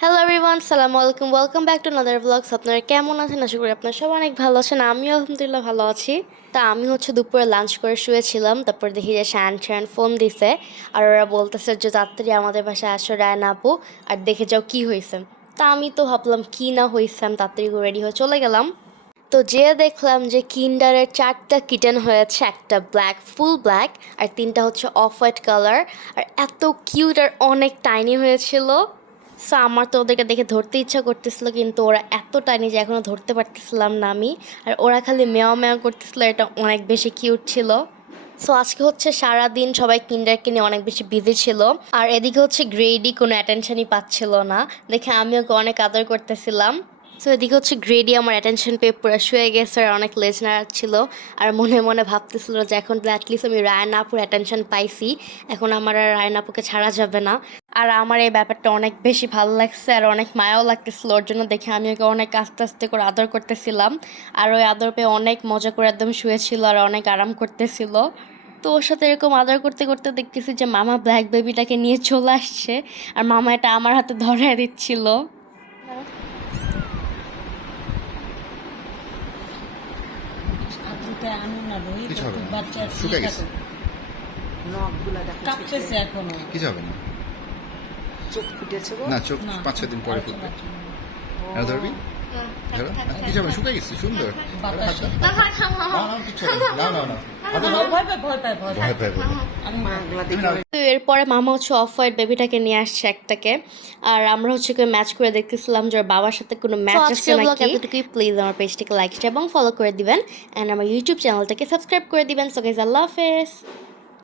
Hello everyone সালামু আলাইকুম welcome back to Nadar blogs আপনারা কেমন আছেন? আশা করি আপনারা সবাই অনেক ভালো আছেন। আমিও আলহামদুলিল্লাহ ভালো আছি। তা আমি হচ্ছে দুপুরে লাঞ্চ করে শুয়েছিলাম। তারপর দেখি যে শ্যান শ্যান ফোন দিছে। আর ওরা বলতেছে যে তাড়াতাড়ি আমাদের বাসায় আসো, রায়না আপু। আর দেখে যাও কি হয়েছে। তা আমি তো ভাবলাম, কি না হয়েছে? আমি তাড়াতাড়ি রেডি হয়ে চলে গেলাম। তো যে দেখলাম যে কিন্ডারের চারটা কিটেন হয়েছে, একটা ব্ল্যাক ফুল ব্ল্যাক আর তিনটা হচ্ছে অফ হোয়াইট কালার আর এত কিউট আর অনেক টাইনি হয়েছিল। সো আমার তো ওদেরকে দেখে ধরতে ইচ্ছা করতেছিল, কিন্তু ওরা এত টাইনি যে এখনও ধরতে পারতেছিলাম না আমি। আর ওরা খালি মেয়া মেয়া করতেছিলো, এটা অনেক বেশি কিউট ছিল। সো আজকে হচ্ছে সারা দিন সবাই কিন্ডারকে কিনে অনেক বেশি বিজি ছিল। আর এদিকে হচ্ছে গ্রেডি কোনো অ্যাটেনশনই পাচ্ছিল না। দেখে আমি ওকে অনেক আদর করতেছিলাম। সো এদিকে হচ্ছে গ্রেডি আমার অ্যাটেনশন পেয়ে পুরো শুয়ে গেছে, আর অনেক লেজ নাড়াচ্ছিল। আর মনে মনে ভাবতেছিল যে এখন অ্যাটলিস্ট আমি রায়ন আপুর অ্যাটেনশন পাইছি, এখন আমার আর রায়ন আপুকে ছাড়া যাবে না। আর আমার এই ব্যাপারটা অনেক বেশি ভালো লাগছে, আর অনেক মায়াও লাগতেছিল। ওর জন্য দেখে আমি ওকে অনেক আস্তে আস্তে করে আদর করতেছিলাম। আর ওই আদর পেয়ে অনেক মজা করে একদম শুয়েছিল আর অনেক আরাম করতেছিল। তো ওর সাথে এরকম আদর করতে করতে দেখতেছি যে মামা ব্ল্যাক বেবিটাকে নিয়ে চলে আসছে, আর মামা এটা আমার হাতে ধরায় দিচ্ছিল। হাতুটা আনো না রোহিত কিছু হবে না। বাচ্চা শুকায় গেছে। নখগুলা দেখো কাঁপতেছে এখনও। কিছু হবে না? চোখ ফুটেছে না চোখ পাঁচ ছয় দিন পরে ফুটবে। ধরবি? কিছু হবে শুকে গেছে সুন্দর। না না না। তো এরপরে মামা হচ্ছে অফ হোয়াইট বেবিটাকে নিয়ে আসছে একটাকে আর আমরা হচ্ছে কেউ ম্যাচ করে দেখতেছিলাম যে বাবার সাথে কোনো ম্যাচ আছে নাকি। এতটুকুই। প্লিজ আমার পেজটিকে লাইক এবং ফলো করে দিবেন। অ্যান্ড আমার ইউটিউব চ্যানেলটাকে সাবস্ক্রাইব করে দিবেন। সো গাইজ আল্লাহ হাফেজ